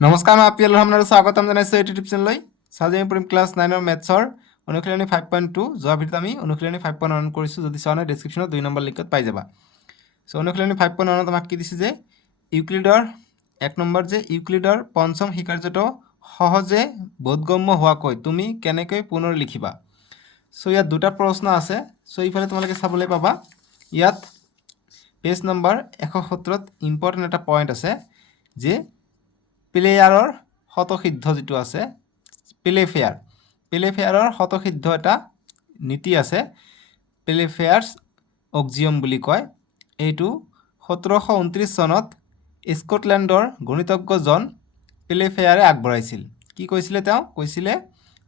নমস্কাৰ, মই আপিয়াল ৰহমান আৰু স্বাগতম জনাইছোঁ ইউটিউব চেনেললৈ। আজি আমি পঢ়িম ক্লাছ 9ৰ মেথছৰ অনুশীলনী 5.2। যোৱাৰ ভিতৰত আমি অনুশীলনী 5.1 কৰিছোঁ। যদি চোৱা নাই ডেছক্ৰিপশ্যনত 2 নম্বৰ লিংকত পাই যাবা। অনুশীলনী 5.1ত আমাক কি দিছে যে ইউক্লিডৰ 1 নম্বৰ যে ইউক্লিডৰ পঞ্চম শিকাৰ্যটো সহজে বোধগম্য হোৱাকৈ তুমি কেনেকৈ পুনৰ লিখিবা। ইয়াত দুটা প্ৰশ্ন আছে। ইফালে তোমালোকে চাবলৈ পাবা ইয়াত পেজ নম্বৰ 170ত ইম্পৰ্টেণ্ট এটা পইণ্ট আছে যে প্লেয়াৰৰ শতসিদ্ধ যিটো আছে প্লেফেয়াৰৰ শতসিদ্ধ এটা নীতি আছে, প্লেফেয়াৰ্ছ অক্সিয়ম বুলি কয়। এইটো 1729 চনত স্কটলেণ্ডৰ গণিতজ্ঞ জন প্লেফেয়াৰে আগবঢ়াইছিল। কি কৈছিলে? তেওঁ কৈছিলে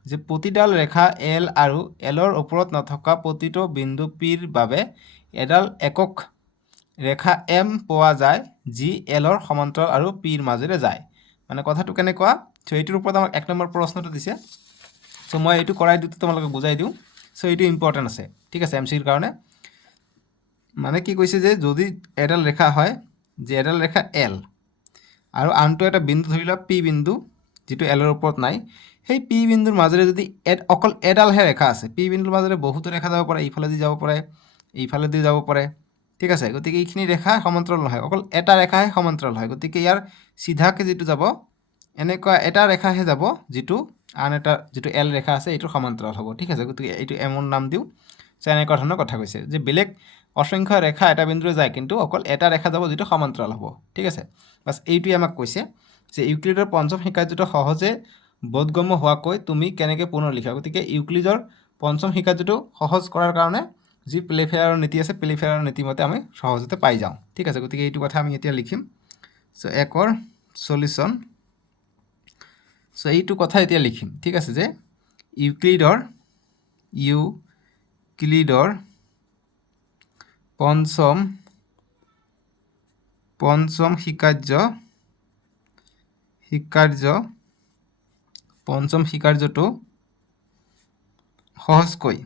যে প্ৰতিডাল ৰেখা এল আৰু এলৰ ওপৰত নথকা প্ৰতিটো বিন্দু পিৰ বাবে এডাল একক ৰেখা এম পোৱা যায় যি এলৰ সমান্তৰাল আৰু পিৰ মাজেৰে যায়। মানে কথাটো কেনেকুৱা? এইটোৰ ওপৰত আমাক 1 নম্বৰ প্ৰশ্নটো দিছে। মই এইটো কৰাই দিওঁতে তোমালোকক বুজাই দিওঁ। এইটো ইম্পৰ্টেণ্ট আছে, ঠিক আছে, MCৰ কাৰণে। মানে কি কৈছে যে যদি এডাল ৰেখা হয়, যে এডাল ৰেখা এল আৰু আনটো এটা বিন্দু ধৰি লোৱা পি বিন্দু, যিটো এলৰ ওপৰত নাই, সেই পি বিন্দুৰ মাজেৰে যদি অকল এডালহে ৰেখা আছে, পি বিন্দুৰ মাজেৰে বহুতো ৰেখা যাব পাৰে, ইফালেদি যাব পাৰে, এইফালেদি যাব পাৰে, ঠিক আছে। গতিকে এইখিনি ৰেখা সমান্তৰাল নহয়, অকল এটা ৰেখাহে সমান্তৰাল হয়। গতিকে ইয়াৰ চিধাকৈ যিটো যাব, এনেকুৱা এটা ৰেখাহে যাব যিটো আন এটা যিটো এল ৰেখা আছে এইটোৰ সমান্তৰাল হ'ব, ঠিক আছে। গতিকে এইটো এমৰ নাম দিওঁ। এনেকুৱা ধৰণৰ কথা কৈছে যে বেলেগ অসংখ্য ৰেখা এটা বিন্দুৰে যায়, কিন্তু অকল এটা ৰেখা যাব যিটো সমান্তৰাল হ'ব, ঠিক আছে। বাছ এইটোৱে আমাক কৈছে যে ইউক্লিডৰ পঞ্চম শিকাৰ্যটো সহজে বোধগম্য হোৱাকৈ তুমি কেনেকৈ পুনৰ লিখা। গতিকে ইউক্লিডৰ পঞ্চম শিকাৰ্যটো সহজ কৰাৰ কাৰণে যি প্লেফেয়াৰৰ নীতি আছে, প্লেফেয়াৰৰ নীতিমতে আমি সহজতে পাই যাওঁ, ঠিক আছে। গতিকে এইটো কথা আমি এতিয়া লিখিম। একৰ সলিউশ্যন। এইটো কথা এতিয়া লিখিম, ঠিক আছে, যে ইউক্লিডৰ পঞ্চম শিকাৰ্যটো সহজকৈ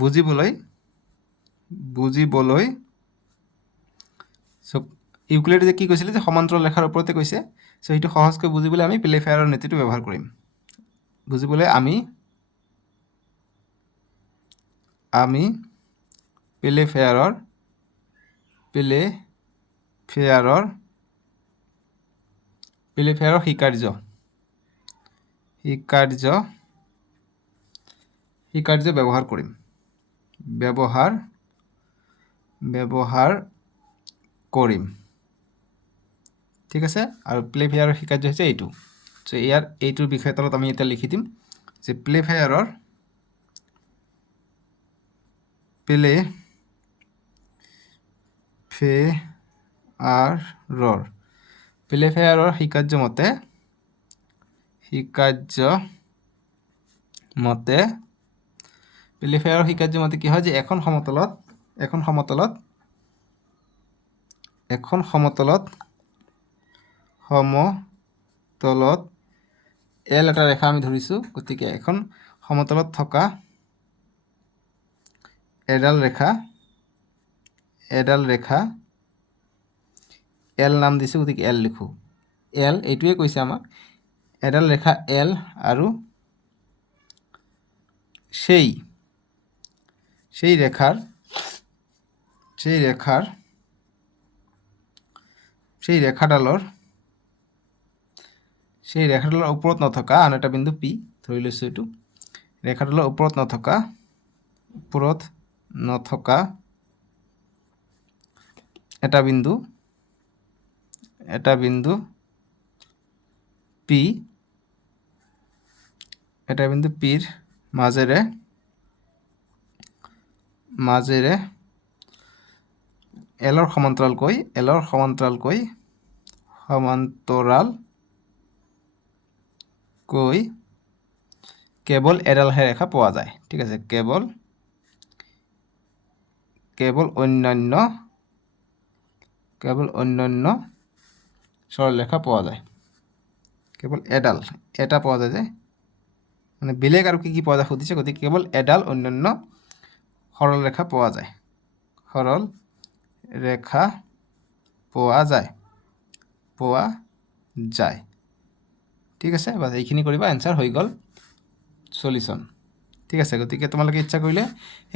বুজিবলৈ ইউক্লিডে যে কি কৈছিলে যে সমান্তৰাল ৰেখাৰ ওপৰতে কৈছে। সেইটো সহজকৈ বুজিবলৈ আমি প্লেফেয়াৰৰ নীতিটো ব্যৱহাৰ কৰিম। বুজিবলৈ আমি প্লেফেয়াৰৰ শিকাৰ্য ব্যৱহাৰ কৰিম, ঠিক আছে। আৰু প্লেফেয়াৰৰ শিকাৰ্য হৈছে এইটো। এইটোৰ বিষয়ে তলত আমি এতিয়া লিখি দিম যে প্লেফেয়াৰৰ শিকাৰ্য মতে কি হয় যে এখন সমতলত এল এটা ৰেখা আমি ধৰিছোঁ। গতিকে এখন সমতলত থকা এডাল ৰেখা এল নাম দিছোঁ। গতিকে এল লিখোঁ। এল এইটোৱে কৈছে আমাক, এডাল ৰেখা এল আৰু সেই ৰেখাডালৰ ওপৰত নথকা আন এটা বিন্দু পি ধৰি লৈছোঁ। এইটো ৰেখাডালৰ ওপৰত নথকা এটা বিন্দু পিৰ মাজেৰে এলৰ সমান্তৰালকৈ কেৱল এডালহে ৰেখা পোৱা যায়, ঠিক আছে। কেৱল অন্যান্য সৰল ৰেখা পোৱা যায়। কেৱল এটা পোৱা যায়, যে মানে বেলেগ আৰু কি পোৱা যায় সুধিছে। গতিকে কেৱল এডাল অন্যান্য সৰল ৰেখা পোৱা যায়, ৰেখা পোৱা যায় ঠিক আছে বাস এইখিনি কৰিবা এনসাৰ হৈ গ'ল সলিউশন ঠিক আছে গতিকে তোমালোকে ইচ্ছা কৰিলে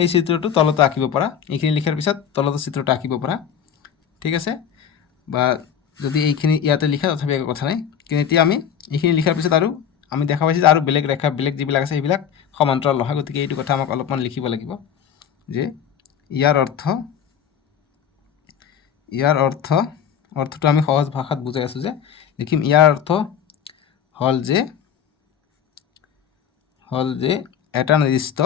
এই চিত্ৰটো তলতে আঁকিব পাৰা এইখিনি লিখাৰ পিছত তলতে চিত্ৰটো আঁকিব পাৰা ঠিক আছে বা যদি এইখিনি ইয়াতে লিখা তথাপি একো কথা নাই কিন্তু এতিয়া আমি এইখিনি লিখাৰ পিছত আৰু আমি দেখা পাইছোঁ আৰু বেলেগ ৰেখা বেলেগ যিবিলাক আছে সেইবিলাক সমান্তৰাল নহয় গতিকে এইটো কথা আমাক অলপমান লিখিব লাগিব যে ইয়াৰ অৰ্থটো আমি সহজ ভাষাত বুজাই আছোঁ যে লিখিম ইয়াৰ অৰ্থ হল যে এটা নিৰ্দিষ্ট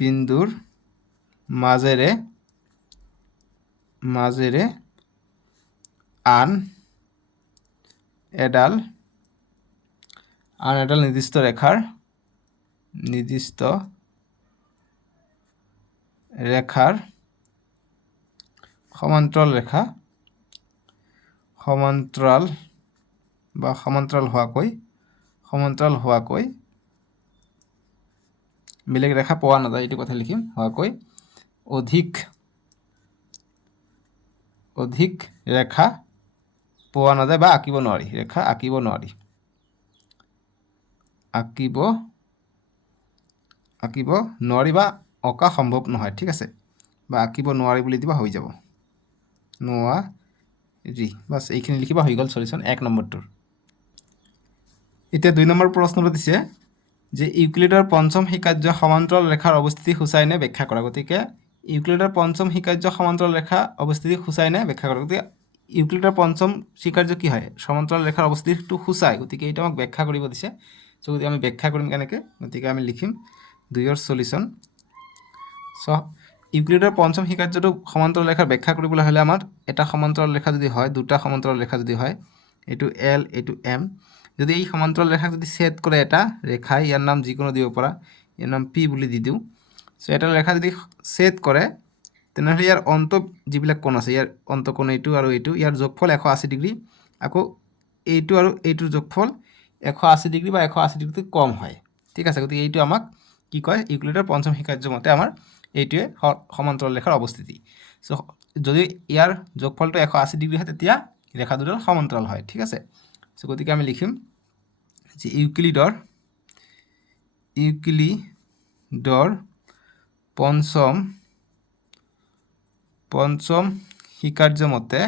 বিন্দুৰ মাজেৰে আন এডাল নিৰ্দিষ্ট ৰেখাৰ সমান্তৰাল হোৱাকৈ বেলেগ ৰেখা পোৱা নাযায় এইটো কথা লিখিম হোৱাকৈ অধিক ৰেখা পোৱা নাযায় বা আঁকিব নোৱাৰি বা অঁকা সম্ভৱ নহয় ঠিক আছে বা আঁকিব নোৱাৰি বুলি দিবা হৈ যাব নোৱাৰি বাস এইখিনি লিখিবা হৈ গ'ল সলিউশন 1 নম্বৰটোৰ এতিয়া 2 নম্বৰ প্ৰশ্নটো দিছে যে ইউক্লিডৰ পঞ্চম শিকাৰ্য সমান্তৰাল ৰেখাৰ অৱস্থিতি সূচায় নে ব্যাখ্যা কৰা গতিকে ইউক্লিডৰ পঞ্চম শিকাৰ্য সমান্তৰাল ৰেখা অৱস্থিতি সূচায় নে ব্যাখ্যা কৰা গতিকে ইউক্লিডৰ পঞ্চম শিকাৰ্য কি হয় সমান্তৰাল ৰেখাৰ অৱস্থিতিটো সূচায় গতিকে এইটো আমাক ব্যাখ্যা কৰিব দিছে সো গতিকে আমি ব্যাখ্যা কৰিম কেনেকৈ গতিকে আমি লিখিম 2ৰ সলিউশন সো ইউক্লিডৰ পঞ্চম শিকাৰ্যটো সমান্তৰাল ৰেখাৰ ব্যাখ্যা কৰিবলৈ হ'লে আমাৰ এটা সমান্তৰাল ৰেখা যদি হয় দুটা সমান্তৰাল ৰেখা যদি হয় এইটো এল এইটো এম যদি এই সমান্তৰাল ৰেখাক যদি ছেদ কৰে এটা ৰেখাই ইয়াৰ নাম যিকোনো দিব পাৰা ইয়াৰ নাম পি বুলি দি দিওঁ সো এটা ৰেখা যদি ছেদ কৰে তেনেহ'লে ইয়াৰ অন্ত যিবিলাক কোণ আছে ইয়াৰ অন্তকোণ এইটো আৰু এইটো ইয়াৰ যোগফল 180 ডিগ্ৰী আকৌ এইটো আৰু এইটোৰ যোগফল 180 ডিগ্ৰী বা 180 ডিগ্ৰীতকৈ কম হয় ঠিক আছে গতিকে এইটো আমাক কি কয় ইউক্লিডৰ পঞ্চম শিকাৰ্য মতে আমাৰ এইটোৱে সমান্তৰাল ৰেখাৰ অৱস্থিতি সো যদি ইয়াৰ যোগফলটো 180 ডিগ্ৰী হয় তেতিয়া ৰেখা দুডাল সমান্তৰাল হয় ঠিক আছে সো গতিকে আমি লিখিম যে ইউক্লিডৰ পঞ্চম শিকাৰ্য মতে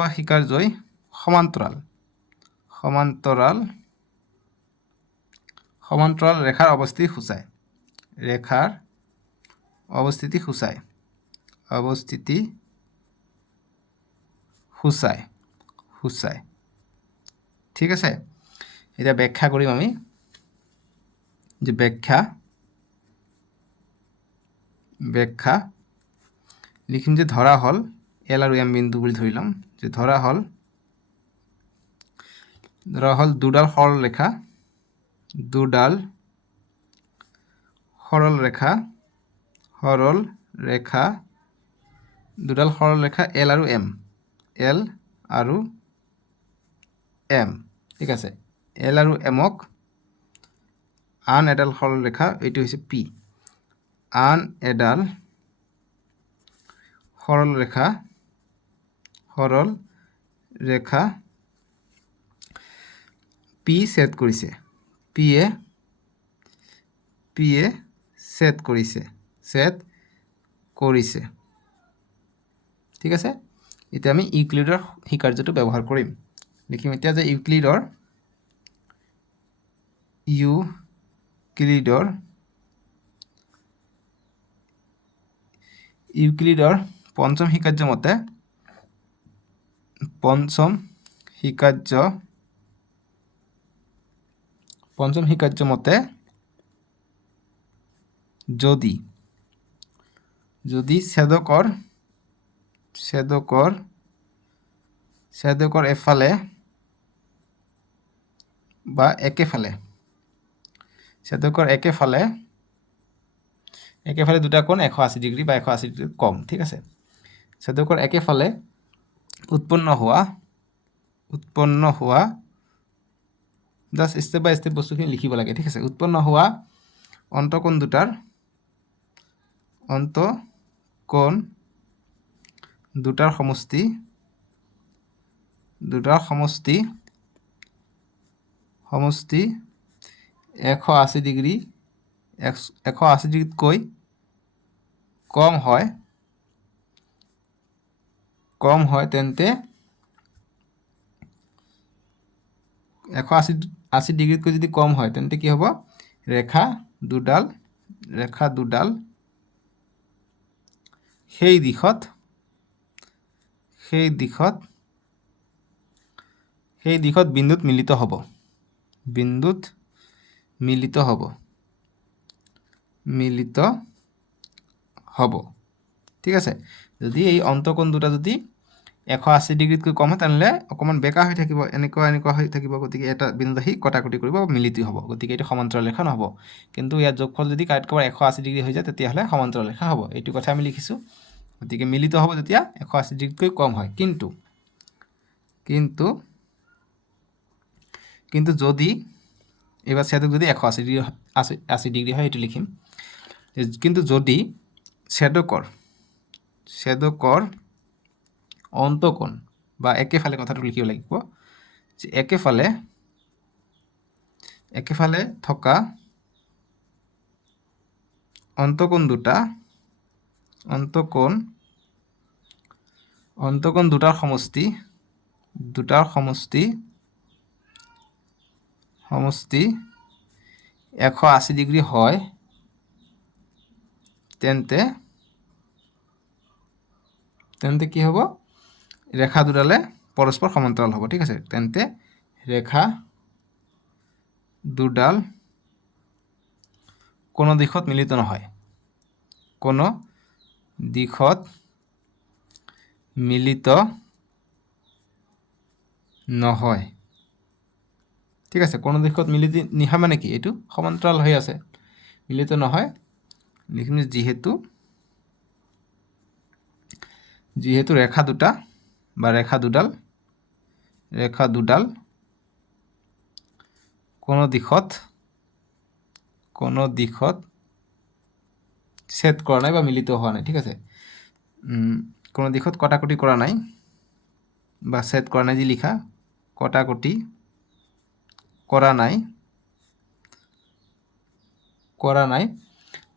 বা শিকাৰ্যই সমান্তৰাল ৰেখাৰ অৱস্থিতি সূচায় ঠিক আছে এতিয়া ব্যাখ্যা কৰিম আমি যে ব্যাখ্যা লিখিম যে ধৰা হল এল আৰু এম বিন্দু বুলি ধৰি ল'ম যে ধৰা হল দুডাল সৰল ৰেখা এল আৰু এম ঠিক আছে এল আৰু এমক আন এডাল সৰল ৰেখা এইটো হৈছে পি আন এডাল সৰল ৰেখা পি ছেদ কৰিছে ছেদ কৰিছে ঠিক আছে এতিয়া আমি ইউক্লিডৰ শিকাৰ্যটো ব্যৱহাৰ কৰিম লিখিম এতিয়া যে ইউক্লিডৰ পঞ্চম শিকাৰ্য মতে যদি ছেদকৰ এফালে বা একেফালে দুটা কোণ 180 ডিগ্ৰী বা 180 ডিগ্ৰী কম ঠিক আছে ছেদকৰ একেফালে উৎপন্ন হোৱা উৎপন্ন হোৱা জাষ্ট ষ্টেপ বাই ষ্টেপ বস্তুখিনি লিখিব লাগে ঠিক আছে উৎপন্ন হোৱা অন্তঃকোণ দুটাৰ সমষ্টি 180 ডিগ্ৰীতকৈ কম হয় তেন্তে 180 ডিগ্ৰীতকৈ যদি কম হয় তেন্তে কি হ'ব ৰেখা দুডাল সেই দিশত বিন্দুত মিলিত হ'ব ঠিক আছে যদি এই অন্তঃকোণ দুটা যদি 180 ডিগ্ৰীতকৈ কম হয় তেনেহ'লে অকণমান বেকা হৈ থাকিব এনেকুৱা হৈ থাকিব গতিকে এটা বিন্দুত আহি কটাকটি কৰিব মিলিত হ'ব গতিকে এইটো সমান্তৰাল ৰেখা নহ'ব কিন্তু ইয়াত যোগফল যদি কাৰেক্ট 180 ডিগ্ৰী হৈ যায় তেতিয়াহ'লে সমান্তৰাল ৰেখা হ'ব এইটো কথা আমি লিখিছোঁ গতিকে মিলিত হ'ব যেতিয়া 180 ডিগ্ৰীতকৈ কম হয় কিন্তু যদি এবাৰ ছেদক যদি 180 ডিগ্ৰি হয় এটি লিখিম কিন্তু যদি ছেদকৰ অন্তঃকোণ বা একেফালে কথাটো লিখিব লাগিব যে একেফালে থকা অন্তঃকোণ দুটাৰ সমষ্টি 180 ডিগ্ৰী হয় তেন্তে কি হ'ব ৰেখা দুডালে পৰস্পৰ সমান্তৰাল হ'ব ঠিক আছে তেন্তে ৰেখা দুডাল কোনো দিশত মিলিত নহয় ঠিক আছে কোনো দিশত মিলিত নহয় মানে কি এইটো সমান্তৰাল হৈ আছে মিলিত নহয় লিখিম যিহেতু ৰেখা দুডাল কোনো দিশত ছেদ কৰা নাই বা মিলিত হোৱা নাই ঠিক আছে কোনো দিশত কটাকটি কৰা নাই বা ছেদ কৰা নাই যি লিখা কটাকটি কৰা নাই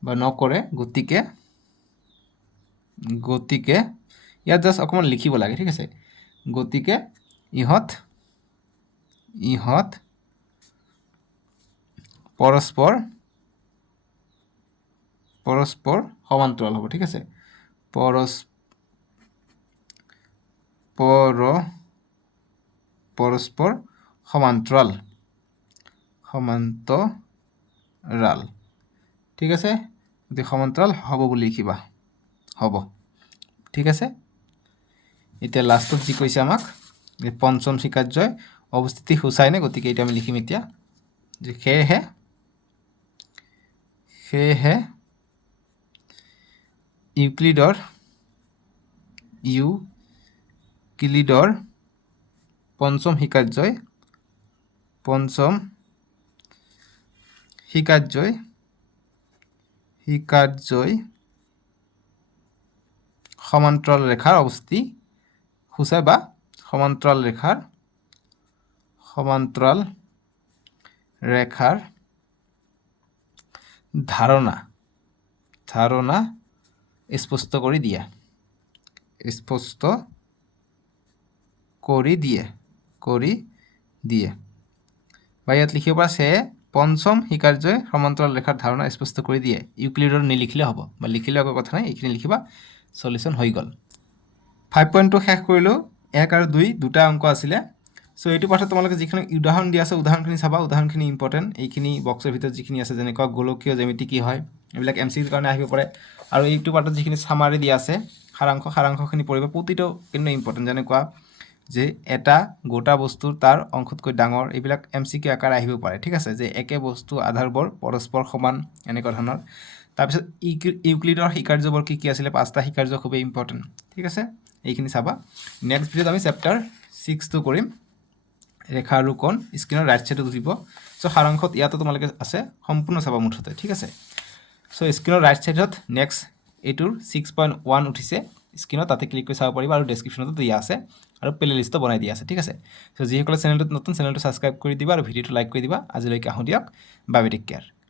বা নকৰে গতিকে ইয়াত জাষ্ট অকণমান লিখিব লাগে ঠিক আছে গতিকে ইহঁত পৰস্পৰ সমান্তৰাল হ'ব ঠিক আছে পৰস্পৰ সমান্তৰাল ঠিক আছে যদি সমান্তৰাল হ'ব বুলি লিখিবা হ'ব ঠিক আছে এতিয়া লাষ্টত যি কৈছে আমাক যে পঞ্চম স্বীকাৰ্যই অৱস্থিতি সূচায় নে গতিকে এইটো আমি লিখিম এতিয়া যে সেয়েহে ইউক্লিডৰ পঞ্চম স্বীকাৰ্যই সমান্তৰাল ৰেখাৰ অৱস্থিতি সূচায় বা সমান্তৰাল ৰেখাৰ ধাৰণা স্পষ্ট কৰি দিয়ে বা ইয়াত লিখিব পৰা সে পঞ্চম স্বীকাৰ্যই সমান্তৰাল ৰেখাৰ ধাৰণা স্পষ্ট কৰি দিয়ে ইউক্লিডৰ নিলিখিলে হ'ব বা লিখিলে একো কথা নাই এইখিনি লিখিবা সলিউশ্যন হৈ গ'ল 5.2 শেষ কৰিলোঁ 1 আৰু 2 দুটা অংক আছিলে সো এইটো পাঠত তোমালোকে যিখিনি উদাহৰণ দিয়া আছে উদাহৰণখিনি চাবা উদাহৰণখিনি ইম্পৰ্টেণ্ট এইখিনি বক্সৰ ভিতৰত যিখিনি আছে যেনেকুৱা গোলকীয় জ্যামিতি কি হয় এইবিলাক MCQৰ কাৰণে আহিব পাৰে আৰু এইটো পাঠত যিখিনি সামাৰি দিয়া আছে সাৰাংশখিনি পঢ়িবা প্ৰতিটো কিন্তু ইম্পৰ্টেণ্ট যেনেকুৱা যে এটা গোটা বস্তু তাৰ অংশতকৈ ডাঙৰ এইবিলাক MCQ আকাৰে আহিব পাৰে ঠিক আছে যে একে বস্তু আধাৰবোৰ পৰস্পৰ সমান এনেকুৱা ধৰণৰ তাৰপিছত ইউক্লিডৰ স্বীকাৰ্যবোৰ কি আছিলে পাঁচটা স্বীকাৰ্য খুবেই ইম্পৰ্টেণ্ট ঠিক আছে এইখিনি চাবা নেক্সট ভিডিঅ'ত আমি চেপ্টাৰ 6 কৰিম ৰেখা আৰু কোণ স্ক্ৰীনৰ ৰাইট ছাইডত উঠিব চ' সাৰাংশত ইয়াতো তোমালোকে আছে সম্পূৰ্ণ চাবা মুঠতে ঠিক আছে চ' স্ক্ৰীনৰ ৰাইট ছাইডত নেক্সট এইটোৰ 6.1 উঠিছে স্ক্ৰীনত তাতে ক্লিক কৰি চাব পাৰিবা আৰু ডেছক্ৰিপশ্যনতো দিয়া আছে আৰু প্লে লিষ্টটো বনাই দিয়া আছে ঠিক আছে চ' যিসকলে চেনেলটোত নতুন চেনেলটো ছাবস্ক্ৰাইব কৰি দিবা আৰু ভিডিঅ'টো লাইক কৰি দিবা আজিলৈকে আহোঁ দিয়ক বাই বাই টেক কেয়াৰ